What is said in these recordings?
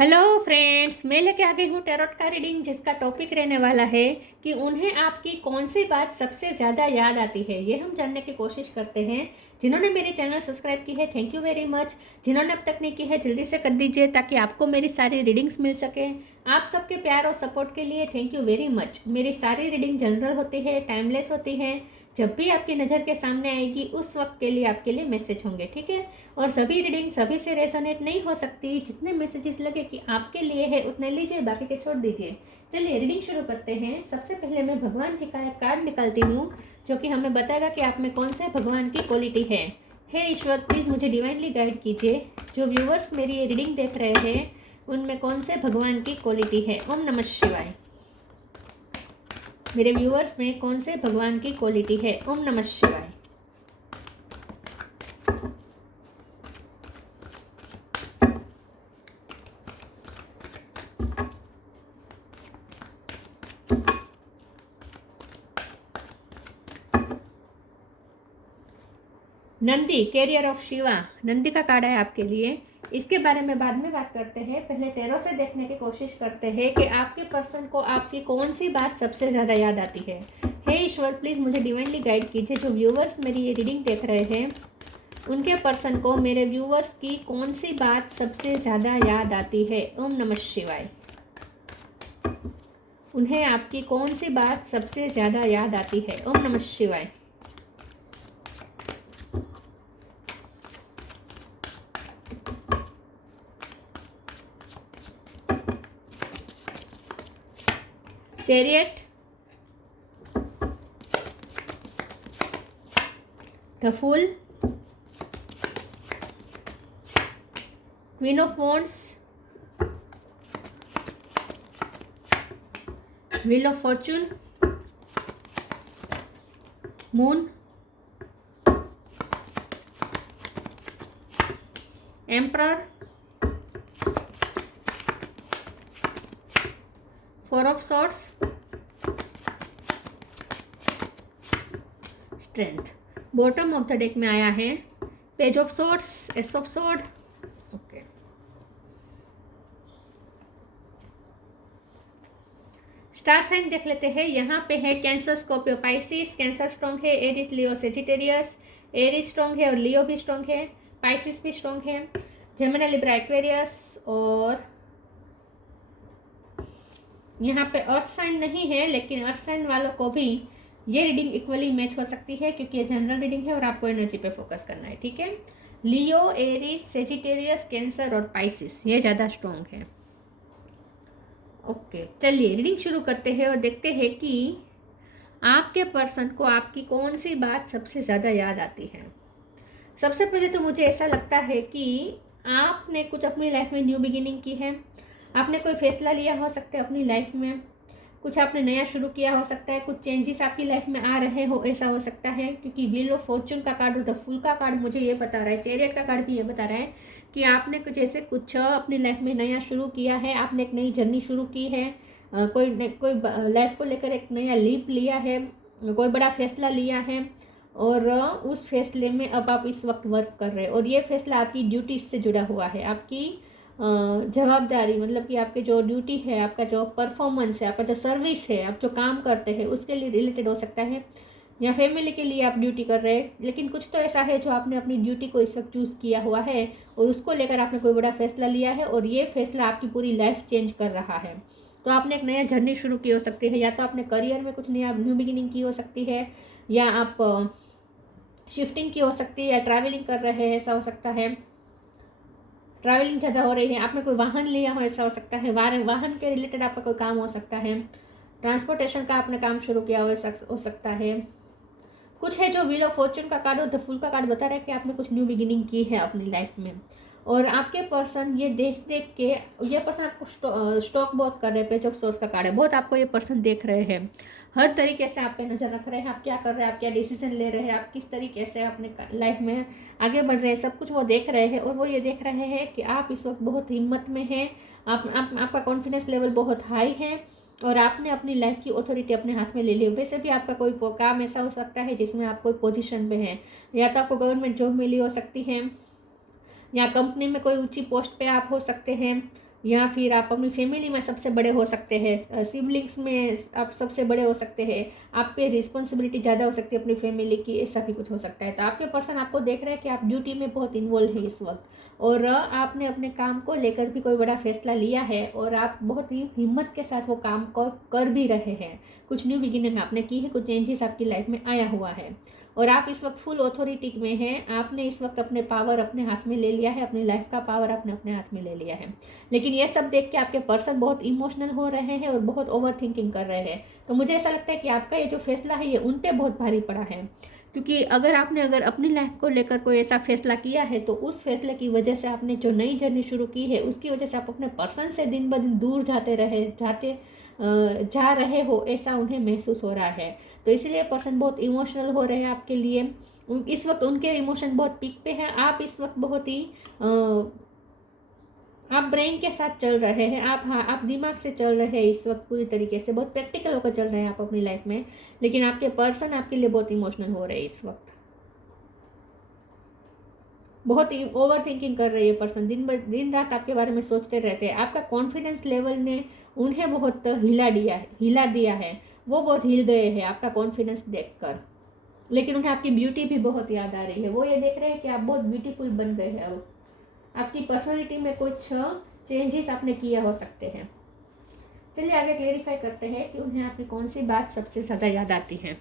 Hello friends, मैं लेके आ गई हूँ टैरोट का रीडिंग जिसका टॉपिक रहने वाला है कि उन्हें आपकी कौन सी बात सबसे ज़्यादा याद आती है। ये हम जानने की कोशिश करते हैं। जिन्होंने मेरे चैनल सब्सक्राइब की है, थैंक यू वेरी मच। जिन्होंने अब तक नहीं की है, जल्दी से कर दीजिए ताकि आपको मेरी सारी रीडिंग्स मिल सके। आप सबके प्यार और सपोर्ट के लिए थैंक यू वेरी मच। मेरी सारी रीडिंग जनरल होती है, टाइमलेस होती है। जब भी आपकी नज़र के सामने आएगी उस वक्त के लिए आपके लिए मैसेज होंगे, ठीक है। और सभी रीडिंग सभी से रेजोनेट नहीं हो सकती। जितने मैसेजेस लगे कि आपके लिए है उतने लीजिए, बाकी के छोड़ दीजिए। चलिए रीडिंग शुरू करते हैं। सबसे पहले मैं भगवान जी का एक कार्ड निकालती हूँ जो कि हमें बताएगा कि आप में कौन से भगवान की क्वालिटी है। हे ईश्वर, प्लीज़ मुझे डिवाइनली गाइड कीजिए। जो व्यूवर्स मेरी ये रीडिंग देख रहे हैं उनमें कौन से भगवान की क्वालिटी है। ओम नमः शिवाय। मेरे व्यूवर्स में कौन से भगवान की क्वालिटी है। ओम नमः शिवाय। नंदी, कैरियर ऑफ शिवा, नंदी का कार्ड है आपके लिए। इसके बारे में बाद में बात करते हैं। पहले टैरो से देखने की कोशिश करते हैं कि आपके पर्सन को आपकी कौन सी बात सबसे ज़्यादा याद आती है। हे ईश्वर, प्लीज़ मुझे डिवाइनली गाइड कीजिए। जो व्यूवर्स मेरी ये रीडिंग देख रहे हैं उनके पर्सन को मेरे व्यूवर्स की कौन सी बात सबसे ज़्यादा याद आती है। ओम नमः शिवाय। उन्हें आपकी कौन सी बात सबसे ज़्यादा याद आती है। ओम नमः शिवाय। Chariot, the fool, queen of wands, wheel of fortune, moon, emperor, four of swords, strength. Bottom of the deck में आया है page of swords, ace of sword. Okay, star sign देख लेते हैं। यहाँ पे है Cancer, Scorpio, Pisces. Cancer strong है, Aries, Leo, Sagittarius. Aries strong है और लियो भी स्ट्रॉन्ग है, पाइसिस भी स्ट्रॉन्ग है, जेमिनी, लिब्रा, एक्वेरियस। और यहाँ पे अर्थ साइन नहीं है, लेकिन अर्थ साइन वालों को भी ये रीडिंग इक्वली मैच हो सकती है क्योंकि ये जनरल रीडिंग है और आपको एनर्जी पे फोकस करना है, ठीक है। लियो, एरिस, सेजिटेरियस, कैंसर और पाइसिस ये ज़्यादा स्ट्रॉन्ग है। ओके, चलिए रीडिंग शुरू करते हैं और देखते हैं कि आपके पर्सन को आपकी कौन सी बात सबसे ज़्यादा याद आती है। सबसे पहले तो मुझे ऐसा लगता है कि आपने कुछ अपनी लाइफ में न्यू बिगिनिंग की है। आपने कोई फैसला लिया हो सकता है अपनी लाइफ में, कुछ आपने नया शुरू किया हो सकता है, कुछ चेंजेस आपकी लाइफ में आ रहे हो, ऐसा हो सकता है। क्योंकि व्हील ऑफ फॉर्चून का कार्ड और द फूल का कार्ड मुझे ये बता रहा है, चैरियट का कार्ड भी ये बता रहा है कि आपने कुछ ऐसे कुछ अपनी लाइफ में नया शुरू किया है। आपने एक नई जर्नी शुरू की है, कोई लाइफ को लेकर एक नया लीप लिया है, कोई बड़ा फैसला लिया है और उस फैसले में अब आप इस वक्त वर्क कर रहे हैं। और ये फैसला आपकी ड्यूटीज से जुड़ा हुआ है, आपकी जवाबदारी, मतलब कि आपके जो ड्यूटी है, आपका जो परफॉर्मेंस है, आपका जो सर्विस है, आप जो काम करते हैं उसके लिए रिलेटेड हो सकता है, या फैमिली के लिए आप ड्यूटी कर रहे हैं। लेकिन कुछ तो ऐसा है जो आपने अपनी ड्यूटी को इस वक्त चूज़ किया हुआ है और उसको लेकर आपने कोई बड़ा फैसला लिया है और ये फैसला आपकी पूरी लाइफ चेंज कर रहा है। तो आपने एक नया जर्नी शुरू की हो सकती है, या तो आपने करियर में कुछ नया न्यू बिगिनिंग की हो सकती है, या आप शिफ्टिंग की हो सकती है, या ट्रैवलिंग कर रहे हैं, ऐसा हो सकता है। ट्रैवलिंग ज़्यादा हो रही है, आपने कोई वाहन लिया हो, ऐसा हो सकता है। वाहन के रिलेटेड आपका कोई काम हो सकता है। ट्रांसपोर्टेशन का आपने काम शुरू किया हो सकता है। कुछ है जो व्हील ऑफ फॉर्चून का कार्ड और द फूल का कार्ड बता रहा है कि आपने कुछ न्यू बिगिनिंग की है अपनी लाइफ में। और आपके पर्सन ये देख देख के, ये पर्सन आपको स्टॉक बहुत कर रहे हैं। पेज ऑफ सोर्स का कार्ड है, बहुत आपको ये पर्सन देख रहे हैं, हर तरीके से आप पे नज़र रख रहे हैं। आप क्या कर रहे हैं, आप क्या डिसीजन ले रहे हैं, आप किस तरीके से अपने लाइफ में आगे बढ़ रहे हैं, सब कुछ वो देख रहे हैं। और वो ये देख रहे हैं कि आप इस वक्त बहुत हिम्मत में हैं, आपका कॉन्फिडेंस लेवल बहुत हाई है और आपने अपनी लाइफ की अथॉरिटी अपने हाथ में ले ली। वैसे भी आपका कोई काम ऐसा हो सकता है जिसमें आप कोई पोजीशन पे हैं, या तो आपको गवर्नमेंट जॉब मिली हो सकती है, या कंपनी में कोई ऊंची पोस्ट पे आप हो सकते हैं, या फिर आप अपनी फैमिली में सबसे बड़े हो सकते हैं, सिबलिंग्स में आप सबसे बड़े हो सकते हैं, आप पे रिस्पॉन्सिबिलिटी ज़्यादा हो सकती है अपनी फैमिली की, ऐसा भी कुछ हो सकता है। तो आपके पर्सन आपको देख रहे हैं कि आप ड्यूटी में बहुत इन्वॉल्व है इस वक्त, और आपने अपने काम को लेकर भी कोई बड़ा फैसला लिया है और आप बहुत ही हिम्मत के साथ वो काम को कर भी रहे हैं। कुछ न्यू बिगिनिंग आपने की है, कुछ चेंजेस आपकी लाइफ में आया हुआ है और आप इस वक्त फुल ऑथोरिटी में हैं। आपने इस वक्त अपने पावर अपने हाथ में ले लिया है, अपनी लाइफ का पावर आपने अपने हाथ में ले लिया है। लेकिन ये सब देख के आपके पर्सन बहुत इमोशनल हो रहे हैं और बहुत ओवर थिंकिंग कर रहे हैं। तो मुझे ऐसा लगता है कि आपका ये जो फैसला है ये उन पे बहुत भारी पड़ा है, क्योंकि अगर आपने अपनी लाइफ को लेकर कोई ऐसा फैसला किया है तो उस फैसले की वजह से आपने जो नई जर्नी शुरू की है उसकी वजह से आप अपने पर्सन से दिन ब दिन दूर जा रहे हो, ऐसा उन्हें महसूस हो रहा है। तो इसलिए पर्सन बहुत इमोशनल हो रहे हैं आपके लिए। इस वक्त उनके इमोशन बहुत पीक पे हैं। आप इस वक्त बहुत ही आप ब्रेन के साथ चल रहे हैं, आप दिमाग से चल रहे हैं इस वक्त, पूरी तरीके से बहुत प्रैक्टिकल होकर चल रहे हैं आप अपनी लाइफ में। लेकिन आपके पर्सन आपके लिए बहुत इमोशनल हो रहे हैं इस वक्त, बहुत ही ओवर थिंकिंग कर रही है पर्सन, दिन रात आपके बारे में सोचते रहते हैं। आपका कॉन्फिडेंस लेवल ने उन्हें बहुत हिला दिया है, वो बहुत हिल गए हैं आपका कॉन्फिडेंस देखकर। लेकिन उन्हें आपकी ब्यूटी भी बहुत याद आ रही है, वो ये देख रहे हैं कि आप बहुत ब्यूटीफुल बन गए हैं। अब आपकी पर्सनालिटी में कुछ चेंजेस आपने किए हो सकते हैं। चलिए आगे क्लेरिफाई करते हैं कि उन्हें आपकी कौन सी बात सबसे ज़्यादा याद आती है।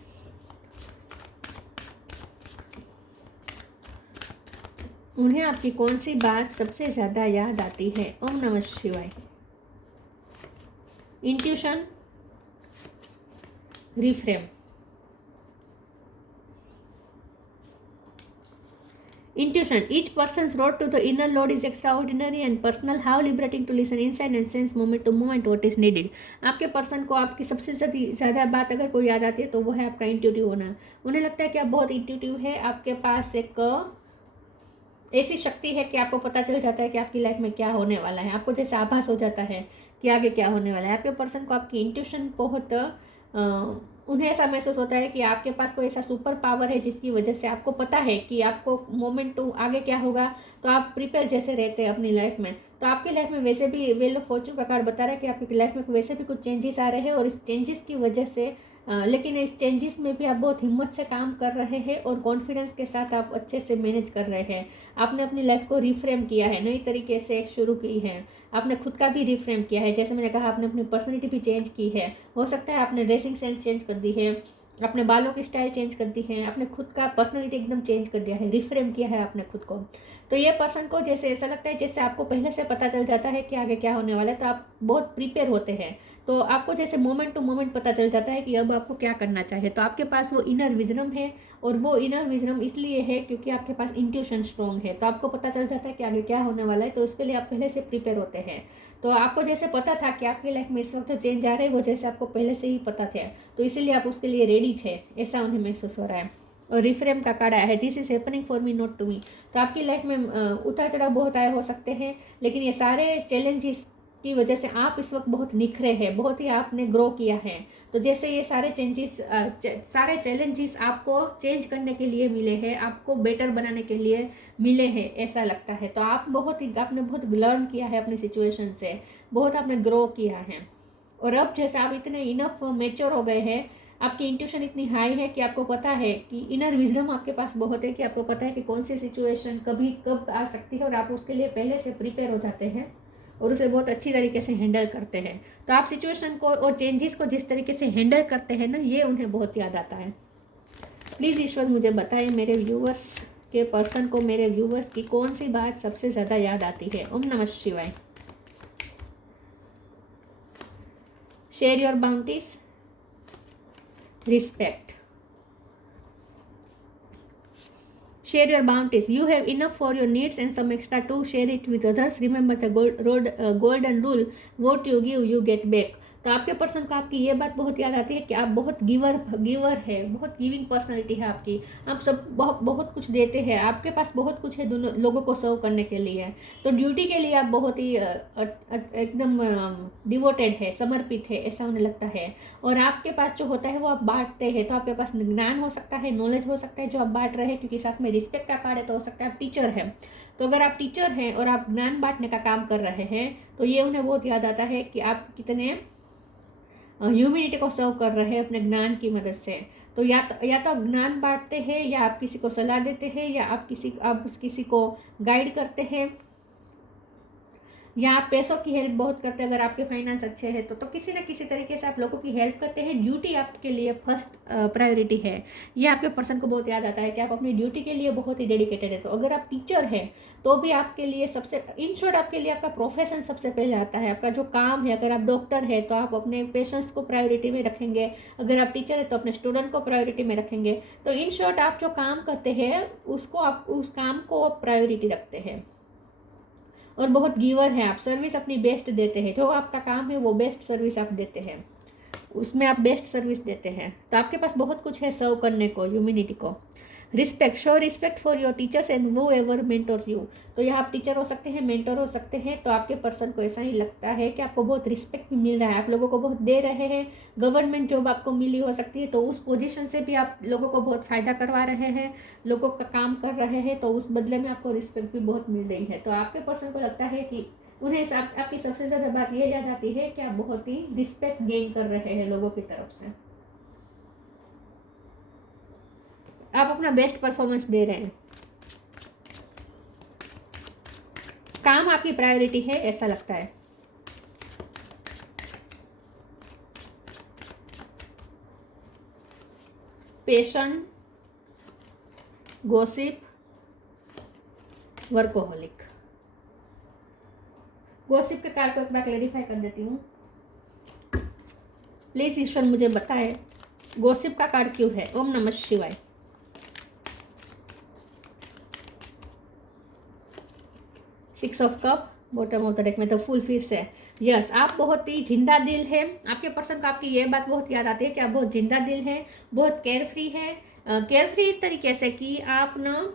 उन्हें आपकी कौन सी बात सबसे ज़्यादा याद आती है? ओम नमः शिवाय। Intuition, reframe. Intuition. Each person's road to the inner Lord is extraordinary and personal. How liberating to listen inside and sense moment to moment what is needed. आपके पर्सन को आपकी सबसे ज़्यादा बात अगर कोई याद आती है तो वो है आपका इंट्यूटिव होना। उन्हें लगता है कि आप बहुत इंट्यूटिव है, आपके पास एक ऐसी शक्ति है कि आपको पता चल जाता है कि आपकी लाइफ में क्या होने वाला है। आपको जैसे आभास हो जाता है कि आगे क्या होने वाला है। आपके पर्सन को आपकी इंट्यूशन बहुत उन्हें ऐसा महसूस होता है कि आपके पास कोई ऐसा सुपर पावर है जिसकी वजह से आपको पता है कि आपको मोमेंट टू आगे क्या होगा, तो आप प्रिपेयर जैसे रहते हैं अपनी लाइफ में। तो आपकी लाइफ में वैसे भी व्हील ऑफ फॉर्चून का कार्ड बता रहा है कि आपकी लाइफ में वैसे भी कुछ चेंजेस आ रहे हैं और इस चेंजेस की वजह से लेकिन इस चेंजेस में भी आप बहुत हिम्मत से काम कर रहे हैं और कॉन्फिडेंस के साथ आप अच्छे से मैनेज कर रहे हैं। आपने अपनी लाइफ को रिफ्रेम किया है, नई तरीके से शुरू की है। आपने खुद का भी रिफ्रेम किया है, जैसे मैंने कहा आपने अपनी पर्सनैलिटी भी चेंज की है। हो सकता है आपने ड्रेसिंग सेंस चेंज कर दी है, अपने बालों की स्टाइल चेंज कर दी है, आपने खुद का पर्सनैलिटी एकदम चेंज कर दिया है, रिफ्रेम किया है आपने खुद को। तो ये पर्सन को जैसे ऐसा लगता है जैसे आपको पहले से पता चल जाता है कि आगे क्या होने वाला है, तो आप बहुत प्रिपेयर होते हैं। तो आपको जैसे मोमेंट टू मोमेंट पता चल जाता है कि अब आपको क्या करना चाहिए। तो आपके पास वो इनर विजडम है, और वो इनर विजडम इसलिए है क्योंकि आपके पास इंट्यूशन स्ट्रॉन्ग है। तो आपको पता चल जाता है कि आगे क्या होने वाला है, तो उसके लिए आप पहले से प्रिपेयर होते हैं। तो आपको जैसे पता था कि आपकी लाइफ में इस वक्त जो चेंज आ रहे हैं वो जैसे आपको पहले से ही पता थे, तो इसीलिए आप उसके लिए रेडी थे, ऐसा उन्हें महसूस हो रहा है। और रिफ्रेम का कार्ड आया है, this is happening for me not to me. तो आपकी लाइफ में उतार चढ़ाव बहुत आए हो सकते हैं, लेकिन ये सारे चैलेंजेस की वजह से आप इस वक्त बहुत निखरे हैं, बहुत ही आपने ग्रो किया है। तो जैसे ये सारे सारे चैलेंजेस आपको चेंज करने के लिए मिले हैं, आपको बेटर बनाने के लिए मिले हैं, ऐसा लगता है। तो आपने बहुत लर्न किया है अपनी सिचुएशन से, बहुत आपने ग्रो किया है। और अब जैसे आप इतने इनफ मेच्योर हो गए हैं, आपकी इंट्यूशन इतनी हाई है कि आपको पता है कि इनर विजडम आपके पास बहुत है कि आपको पता है कि कौन सी सिचुएशन कभी कब आ सकती है, और आप उसके लिए पहले से प्रिपेयर हो जाते हैं और उसे बहुत अच्छी तरीके से हैंडल करते हैं। तो आप सिचुएशन को और चेंजेस को जिस तरीके से हैंडल करते हैं ना, ये उन्हें बहुत याद आता है। प्लीज़ ईश्वर मुझे बताएं मेरे व्यूवर्स के पर्सन को, मेरे व्यूवर्स की कौन सी बात सबसे ज़्यादा याद आती है। ओम नमः शिवाय। Share your bounties, respect. Share your bounties. You have enough for your needs and some extra to share it with others. Remember the golden rule: what you give, you get back. तो आपके person को आपकी ये बात बहुत याद आती है कि आप बहुत गिवर है, बहुत गिविंग पर्सनैलिटी है आपकी। आप सब बहुत बहुत कुछ देते हैं, आपके पास बहुत कुछ है दोनों लोगों को सर्व करने के लिए। तो ड्यूटी के लिए आप बहुत ही एकदम डिवोटेड है, समर्पित है, ऐसा उन्हें लगता है। और आपके पास जो होता है वो आप बांटते हैं। तो आपके पास ज्ञान हो सकता है, नॉलेज हो सकता है जो आप बांट रहे हैं, क्योंकि साथ में रिस्पेक्ट का कार्ड है, तो हो सकता है आप टीचर हैं। तो अगर आप टीचर हैं और आप ज्ञान बांटने का काम कर रहे हैं, तो ये उन्हें बहुत याद आता है कि आप कितने ह्यूमैनिटी को सर्व कर रहे हैं अपने ज्ञान की मदद से। तो या तो आप ज्ञान बांटते हैं, या आप किसी को सलाह देते हैं, या आप किसी को गाइड करते हैं, या आप पैसों की हेल्प बहुत करते हैं। अगर आपके फाइनेंस अच्छे हैं तो किसी न किसी तरीके से आप लोगों की हेल्प करते हैं। ड्यूटी आपके लिए फर्स्ट प्रायोरिटी है। ये आपके पर्सन को बहुत याद आता है कि आप अपनी ड्यूटी के लिए बहुत ही डेडिकेटेड है। तो अगर आप टीचर हैं तो भी आपके लिए सबसे इन शॉर्ट आपके लिए आपका प्रोफेशन सबसे पहले आता है, आपका जो काम है। अगर आप डॉक्टर है तो आप अपने पेशेंट्स को प्रायोरिटी में रखेंगे, अगर आप टीचर है तो अपने स्टूडेंट को प्रायोरिटी में रखेंगे। तो इन शॉर्ट आप जो काम करते हैं आप उस काम को प्रायोरिटी रखते हैं, और बहुत गिवर है आप। सर्विस अपनी बेस्ट देते हैं, जो आपका काम है वो बेस्ट सर्विस आप देते हैं, उसमें आप बेस्ट सर्विस देते हैं। तो आपके पास बहुत कुछ है सर्व करने को, ह्यूमैनिटी को। Respect, show respect for your teachers and वो एवर मेंटोर्स यू। तो यहाँ आप टीचर हो सकते हैं, मेंटोर हो सकते हैं। तो आपके पर्सन को ऐसा ही लगता है कि आपको बहुत रिस्पेक्ट भी मिल रहा है, आप लोगों को बहुत दे रहे हैं। गवर्नमेंट जॉब आपको मिली हो सकती है, तो उस पोजीशन से भी आप लोगों को बहुत फ़ायदा करवा रहे हैं, लोगों का काम कर रहे हैं, तो उस बदले में आपको रिस्पेक्ट भी बहुत मिल रही है। तो आपके पर्सन को लगता है कि उन्हें आपकी सबसे ज़्यादा बात ये याद आती है कि आप बहुत ही रिस्पेक्ट गेन कर रहे हैं लोगों की तरफ से, आप अपना बेस्ट परफॉर्मेंस दे रहे हैं, काम आपकी प्रायोरिटी है, ऐसा लगता है। पेशन, गॉसिप, वर्कोहोलिक। गॉसिप के कार्ड को एक बार क्लेरिफाई कर देती हूँ। प्लीज ईश्वर मुझे बताए गॉसिप का कार्ड क्यों है। ओम नमः शिवाय। Six of cup, bottom of the deck में तो फुल फिर से। यस, आप बहुत ही जिंदा दिल है। आपके पर्सन को आपकी ये बात बहुत याद आती है कि आप बहुत जिंदा दिल है, बहुत केयर फ्री है। केयर फ्री इस तरीके से कि आप ना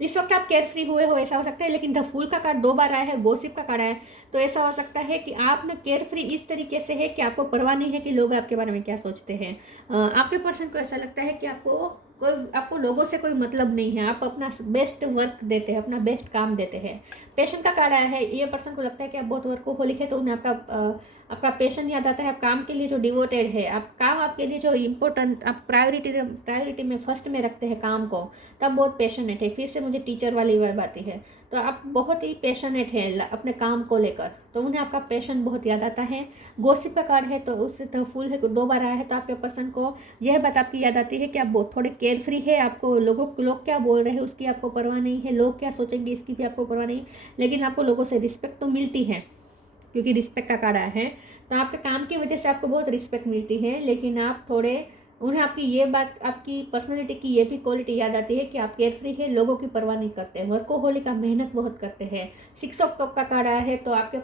इस वक्त आप केयर फ्री हुए हो, ऐसा हो सकता है। लेकिन द फूल का कार्ड 2 बार आया है, गॉसिप का कार्ड आया है, तो ऐसा हो सकता है कि आप ना केयर फ्री इस तरीके से है कि आपको परवाह नहीं है कि लोग आपके बारे में क्या सोचते हैं। आपके पर्सन को ऐसा लगता है कि आपको लोगों से कोई मतलब नहीं है, आप अपना बेस्ट वर्क देते हैं, अपना बेस्ट काम देते हैं। पेशेंट का कार्ड आया है, ये पर्सन को लगता है कि आप बहुत वर्कोहोलिक है, तो उन्हें आपका पेशन याद आता है। आप काम के लिए जो डिवोटेड है, आप काम आपके लिए जो इम्पोर्टेंट, आप प्रायोरिटी में फर्स्ट में रखते हैं काम को, तब बहुत पैशनेट है। फिर से मुझे टीचर वाली वाइब आती है। तो आप बहुत ही पैशनेट है अपने काम को लेकर, तो उन्हें आपका पैशन बहुत याद आता है। गॉसिप का कार्ड है, तो उससे तो फुल है, 2 बार आया है, तो आपके पर्सन को यह बात आपकी याद आती है कि आप बहुत थोड़े केयर फ्री है। आपको लोग क्या बोल रहे हैं उसकी आपको परवाह नहीं है, लोग क्या सोचेंगे इसकी भी आपको परवाह नहीं। लेकिन आपको लोगों से रिस्पेक्ट तो मिलती है, क्योंकि रिस्पेक्ट का कार्ड आया है। तो आपके काम की वजह से आपको बहुत रिस्पेक्ट मिलती है। लेकिन आप उन्हें आपकी ये बात, आपकी पर्सनैलिटी की ये भी क्वालिटी याद आती है कि आप केयर फ्री है, लोगों की परवाह नहीं करते, वर्कोहोलिक, आप मेहनत बहुत करते हैं। 6 ऑफ कप का कार्ड आया है, तो आपके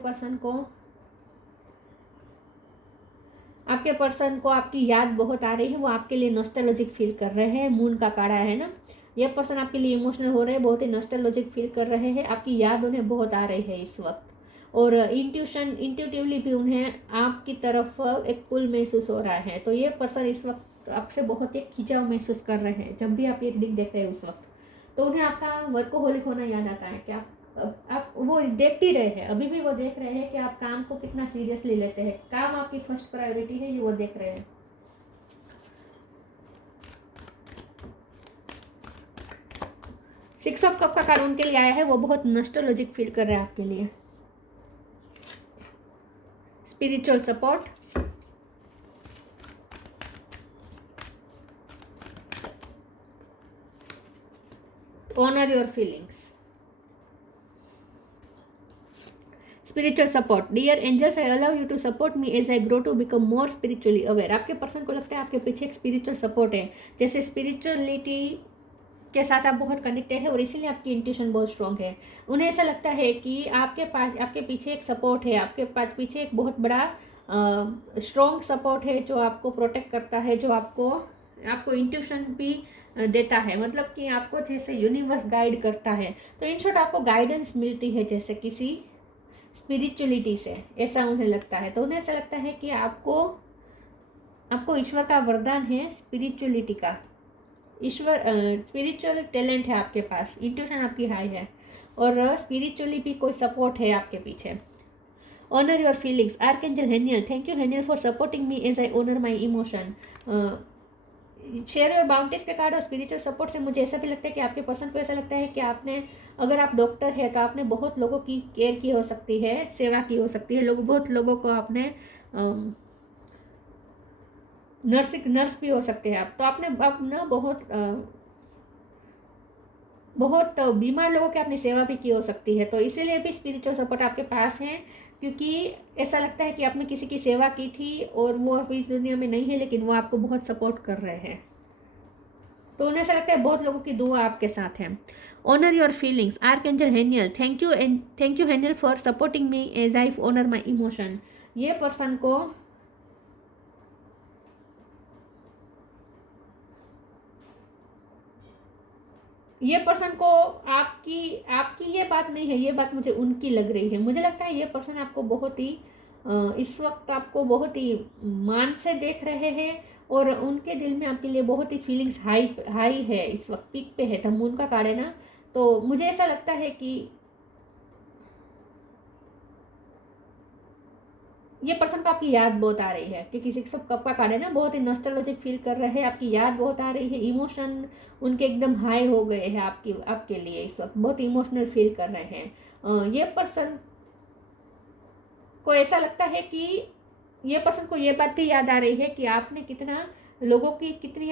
पर्सन को आपकी याद बहुत आ रही है, वो आपके लिए नॉस्टैल्जिक फील कर रहे हैं। मून का कार्ड आया है ना, ये पर्सन आपके लिए इमोशनल हो रहे हैं, बहुत ही नॉस्टैल्जिक फील कर रहे हैं, आपकी याद उन्हें बहुत आ रही है इस वक्त। और इंट्यूटिवली भी उन्हें आपकी तरफ एक पुल महसूस हो रहा है। तो ये पर्सन इस वक्त आपसे बहुत ही खिंचाव महसूस कर रहे हैं। जब भी आप ये रीडिंग देख रहे हैं उस वक्त, तो उन्हें आपका वर्कोहोलिक होना याद आता है कि आप वो देख ही रहे हैं, अभी भी वो देख रहे हैं कि आप काम को कितना सीरियसली लेते हैं, काम आपकी फर्स्ट प्रायोरिटी है, ये वो देख रहे हैं। सिक्स ऑफ कप का कार्ड उनके लिए आया है, वो बहुत नॉस्टैल्जिक फील कर रहे हैं आपके लिए। Spiritual support, honour your feelings. Spiritual support, dear angels, I allow you to support me as I grow to become more spiritually aware. आपके पर्सन को लगता है आपके पीछे एक स्पिरिचुअल सपोर्ट है, जैसे स्पिरिचुअलिटी के साथ आप बहुत कनेक्टेड है और इसीलिए आपकी इंट्यूशन बहुत स्ट्रॉन्ग है। उन्हें ऐसा लगता है कि आपके पास, आपके पीछे एक सपोर्ट है, आपके पास पीछे एक बहुत बड़ा स्ट्रॉन्ग सपोर्ट है जो आपको प्रोटेक्ट करता है, जो आपको इंट्यूशन भी देता है, मतलब कि आपको जैसे यूनिवर्स गाइड करता है। तो इन शॉर्ट आपको गाइडेंस मिलती है जैसे किसी स्पिरिचुअलिटी से, ऐसा उन्हें लगता है। तो उन्हें ऐसा लगता है कि आपको ईश्वर का वरदान है स्पिरिचुअलिटी का, ईश्वर स्पिरिचुअल टैलेंट है आपके पास, इंट्यूशन आपकी हाई है और स्पिरिचुअली भी कोई सपोर्ट है आपके पीछे। Honour your feelings, archangel Haniel, thank you Haniel for supporting me as I honour my emotion. Share your boundaries के कार्ड और स्पिरिचुअल सपोर्ट से मुझे ऐसा भी लगता है कि आपके पर्सन को ऐसा लगता है कि आपने, अगर आप डॉक्टर है तो आपने बहुत लोगों की केयर की हो सकती है, सेवा की हो सकती है, बहुत लोगों को आपने नर्स भी हो सकते हैं आप, तो आपने ना बहुत बीमार लोगों की आपने सेवा भी की हो सकती है। तो इसीलिए भी स्पिरिचुअल सपोर्ट आपके पास है, क्योंकि ऐसा लगता है कि आपने किसी की सेवा की थी और वो अभी इस दुनिया में नहीं है, लेकिन वो आपको बहुत सपोर्ट कर रहे हैं। तो उन्हें ऐसा लगता है बहुत लोगों की दुआ आपके साथ है। Honour your feelings, archangel Haniel, thank you Haniel for supporting me as I honour my emotion. ये पर्सन को आपकी ये बात नहीं है, ये बात मुझे उनकी लग रही है। मुझे लगता है ये पर्सन आपको बहुत ही इस वक्त आपको बहुत ही मान से देख रहे हैं और उनके दिल में आपके लिए बहुत ही फीलिंग्स हाई है, इस वक्त पीक पे है। द मून का कार्ड है ना, तो मुझे ऐसा लगता है कि ये पर्सन को आपकी याद बहुत आ रही है, क्योंकि 6 कप का कार्ड है ना, बहुत ही नॉस्टैल्जिक फील कर रहे हैं, आपकी याद बहुत आ रही है, इमोशन उनके एकदम हाई हो गए हैं आपके लिए, इस वक्त बहुत इमोशनल फील कर रहे हैं। ये पर्सन को ऐसा लगता है कि ये पर्सन को ये बात भी याद आ रही है कि आपने कितनी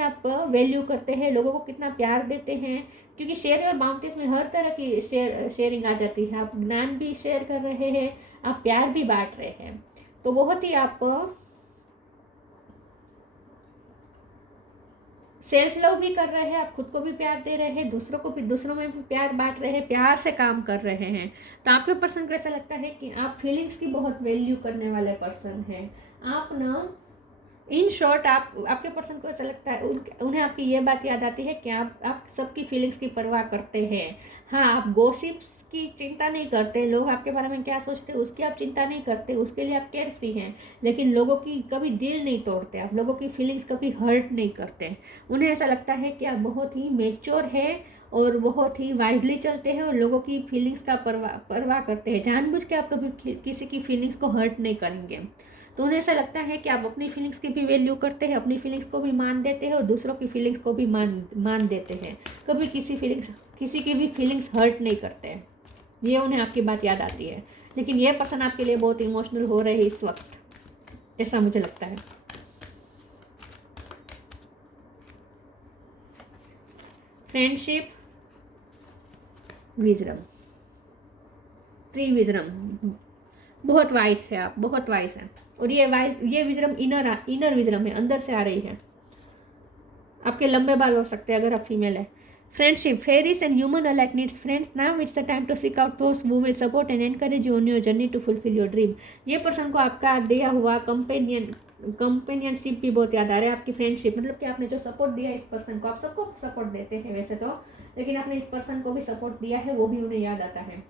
आप वैल्यू करते हैं, लोगों को कितना प्यार देते हैं, क्योंकि शेयर और बाउंड्रीज में हर तरह की शेयरिंग आ जाती है। आप ज्ञान भी शेयर कर रहे हैं, आप प्यार भी बांट रहे हैं, तो बहुत ही आप सेल्फ लव भी कर रहे हैं, आप खुद को भी प्यार दे रहे हैं, दूसरों में भी प्यार बांट रहे हैं, प्यार से काम कर रहे हैं। तो आपके पर्सन को ऐसा लगता है कि आप फीलिंग्स की बहुत वैल्यू करने वाले पर्सन हैं। आप ना, इन शॉर्ट, आपके पर्सन को ऐसा लगता है, उन्हें आपकी ये बात याद आती है कि आप सबकी फीलिंग्स की परवाह करते हैं। हाँ, आप गॉसिप्स की चिंता नहीं करते, लोग आपके बारे में क्या सोचते हैं उसकी आप चिंता नहीं करते, उसके लिए आप केयर फ्री हैं, लेकिन लोगों की कभी दिल नहीं तोड़ते, आप लोगों की फीलिंग्स कभी हर्ट नहीं करते। उन्हें ऐसा लगता है कि आप बहुत ही मेच्योर है और बहुत ही वाइजली चलते हैं और लोगों की फीलिंग्स का परवाह करते हैं, जानबूझ के आप कभी किसी की फीलिंग्स को हर्ट नहीं करेंगे। तो उन्हें ऐसा लगता है कि आप अपनी फीलिंग्स की भी वैल्यू करते हैं, अपनी फीलिंग्स को भी मान देते हैं और दूसरों की फीलिंग्स को भी मान देते हैं, कभी किसी की भी फीलिंग्स हर्ट नहीं करते हैं। ये उन्हें आपकी बात याद आती है, लेकिन ये पर्सन आपके लिए बहुत इमोशनल हो रहे हैं इस वक्त, ऐसा मुझे लगता है। फ्रेंडशिप, विजडम, 3 विजडम, बहुत वाइस है आप, बहुत वाइस है। और ये विजडम इनर विजडम है, अंदर से आ रही है। आपके लंबे बाल हो सकते हैं अगर आप फीमेल है। Friendship, fairies and human alike needs friends. Now it's the time to seek out those who will support and encourage you on your journey to fulfill your dream. ये पर्सन को आपका दिया हुआ कंपेनियनशिप भी बहुत याद आ रहा है, आपकी फ्रेंडशिप, मतलब कि आपने जो सपोर्ट दिया इस पर्सन को, आप सबको सपोर्ट देते हैं वैसे तो, लेकिन आपने इस पर्सन को भी सपोर्ट दिया है, वो भी उन्हें याद आता है,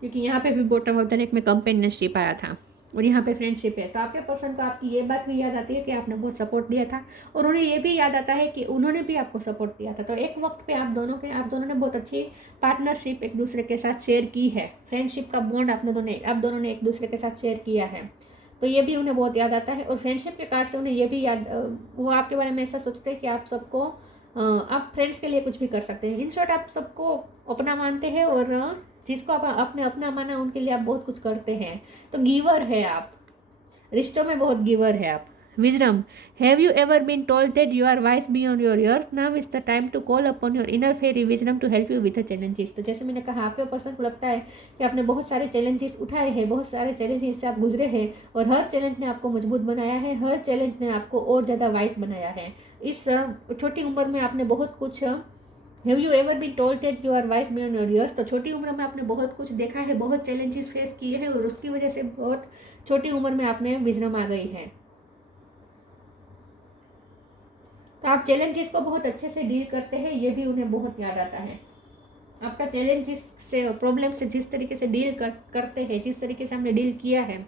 क्योंकि यहाँ पे भी बॉटम ऑफ द नेक में कंपेनियनशिप आया था और यहाँ पे फ्रेंडशिप है। तो आपके पर्सन को आपकी ये बात भी याद आती है कि आपने बहुत सपोर्ट दिया था और उन्हें ये भी याद आता है कि उन्होंने भी आपको सपोर्ट दिया था। तो एक वक्त पे आप दोनों ने बहुत अच्छी पार्टनरशिप एक दूसरे के साथ शेयर की है, फ्रेंडशिप का बॉन्ड आप दोनों ने एक दूसरे के साथ शेयर किया है, तो ये भी उन्हें बहुत याद आता है। और फ्रेंडशिप के कार्ड से उन्हें ये भी वो आपके बारे में ऐसा सोचते हैं कि आप सबको आप फ्रेंड्स के लिए कुछ भी कर सकते हैं। इन शॉर्ट, आप सबको अपना मानते हैं और जिसको आप अपने अपना माना उनके लिए आप बहुत कुछ करते हैं। तो गिवर है आप, रिश्तों में बहुत गिवर है आप। Wisdom, have you ever been told that you are wise beyond your years? Now is the time to call upon your inner fairy wisdom to help you with the challenges. तो जैसे मैंने कहा, आपके person को लगता है कि आपने बहुत सारे चैलेंजेस उठाए हैं, बहुत सारे चैलेंजेस से आप गुजरे हैं और हर चैलेंज ने आपको मजबूत बनाया है, हर चैलेंज ने आपको और ज़्यादा वाइज बनाया है। इस छोटी उम्र में आपने बहुत कुछ have you ever been told that you are wise beyond your years? तो छोटी उम्र में आपने बहुत कुछ देखा है, बहुत चैलेंजेस फेस किए हैं और उसकी वजह से बहुत छोटी उम्र में आप में विजडम आ गई है। तो आप चैलेंजेस को बहुत अच्छे से डील करते हैं, ये भी उन्हें बहुत याद आता है। आपका चैलेंजेस से, प्रॉब्लम से जिस तरीके से डील करते हैं, जिस तरीके से हमने डील किया है,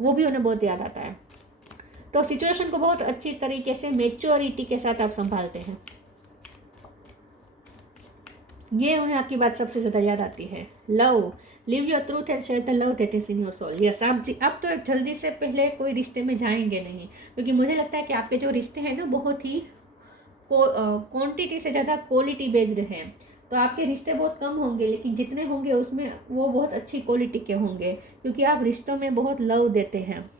वो भी उन्हें बहुत याद आता है। तो सिचुएशन को बहुत अच्छी तरीके से मेच्योरिटी के साथ आप संभालते हैं, ये उन्हें आपकी बात सबसे ज़्यादा याद आती है। Love, live your truth and share the love that is in your soul. Yes, आप तो जल्दी से पहले कोई रिश्ते में जाएंगे नहीं, क्योंकि मुझे लगता है कि आपके जो रिश्ते हैं ना बहुत ही क्वांटिटी से ज़्यादा क्वालिटी बेस्ड हैं। तो आपके रिश्ते बहुत कम होंगे, लेकिन जितने होंगे उसमें वो बहुत अच्छी क्वालिटी के होंगे, क्योंकि आप रिश्तों में बहुत लव देते हैं,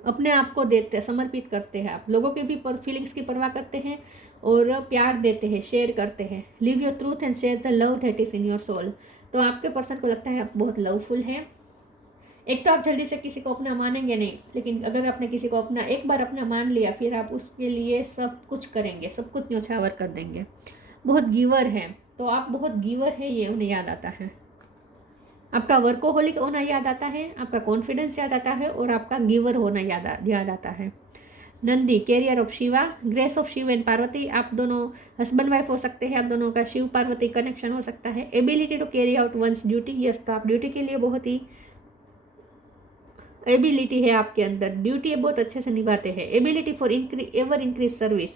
अपने आप को देते, समर्पित करते हैं, आप लोगों के भी फीलिंग्स की परवाह करते हैं और प्यार देते हैं, शेयर करते हैं। Live your truth and share the love that is in your soul. तो आपके पर्सन को लगता है आप बहुत लवफुल हैं। एक तो आप जल्दी से किसी को अपना मानेंगे नहीं, लेकिन अगर आपने किसी को अपना एक बार अपना मान लिया, फिर आप उसके लिए सब कुछ करेंगे, सब कुछ न्योछावर कर देंगे। बहुत गिवर है, तो आप बहुत गिवर है, ये उन्हें याद आता है। आपका वर्कोहोलिक होना याद आता है, आपका कॉन्फिडेंस याद आता है और आपका गिवर होना याद आता है। Nandi, carrier of Shiva, grace of Shiv and Parvati. आप दोनों हस्बैंड वाइफ हो सकते हैं, आप दोनों का शिव पार्वती कनेक्शन हो सकता है। Ability to carry out one's duty, yes, तो आप ड्यूटी के लिए बहुत ही एबिलिटी है आपके अंदर, ड्यूटी बहुत अच्छे से निभाते हैं। Ability for ever increase service,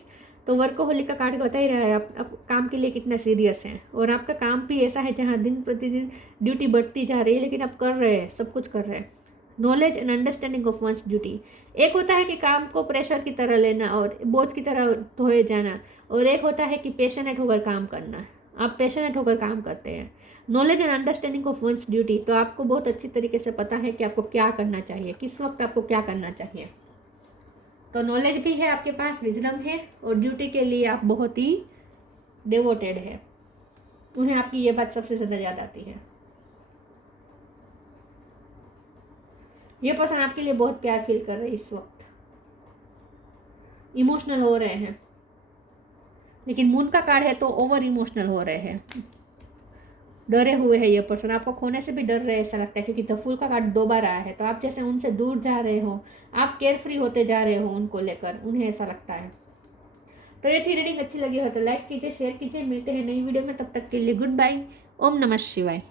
तो वर्कोहोलिक का कार्ड बता ही रहा है आप काम के लिए कितना सीरियस हैं, और आपका काम भी ऐसा है जहाँ दिन प्रतिदिन ड्यूटी बढ़ती जा रही है, लेकिन आप कर रहे हैं, सब कुछ कर रहे हैं। Knowledge and understanding of once duty, एक होता है कि काम को प्रेशर की तरह लेना और बोझ की तरह धोए जाना, और एक होता है कि पैशनेट होकर काम करना। आप पैशनेट होकर काम करते हैं। Knowledge and understanding of once duty, तो आपको बहुत अच्छी तरीके से पता है कि आपको क्या करना चाहिए, किस वक्त आपको क्या करना चाहिए। तो नॉलेज भी है आपके पास, विजडम है, और ड्यूटी के लिए आप बहुत ही डिवोटेड है। उन्हें आपकी ये बात सबसे ज़्यादा याद आती है। ये पर्सन आपके लिए बहुत प्यार फील कर रहे हैं इस वक्त, इमोशनल हो रहे हैं, लेकिन मून का कार्ड है तो ओवर इमोशनल हो रहे हैं, डरे हुए हैं। ये पर्सन आपको खोने से भी डर रहे ऐसा लगता है, क्योंकि द फूल का कार्ड 2 बार आया है। तो आप जैसे उनसे दूर जा रहे हो, आप केयर फ्री होते जा रहे हो उनको लेकर, उन्हें ऐसा लगता है। तो ये थी रीडिंग, अच्छी लगी हो तो लाइक कीजिए, शेयर कीजिए। मिलते हैं नई वीडियो में, तब तक के लिए गुड बाय। ओम नमः शिवाय।